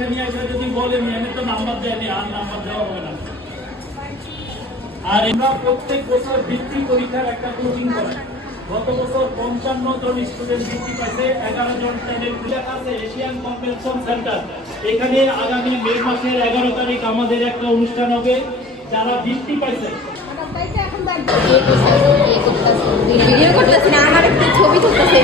পরীক্ষা নিয়ে আসলে যদি বলেন এনে তো নাম্বার দেয়নি, আর নাম্বার দেওয়া হবে না। আর আমরা প্রত্যেক বছর বৃত্তি পরীক্ষার একটা কোচিং করাই। গত বছর 55 জন স্টুডেন্ট বৃত্তি পাইছে, 11 জন চ্যানেল লেখা আছে এশিয়ান কনভেনশন সেন্টার। এখানে আগামী মে মাসের 11 তারিখ আমাদের একটা অনুষ্ঠান হবে। যারা বৃত্তি পাইছে ভিডিও করতেছি না, আমার একটা ছবি তুলতেছে।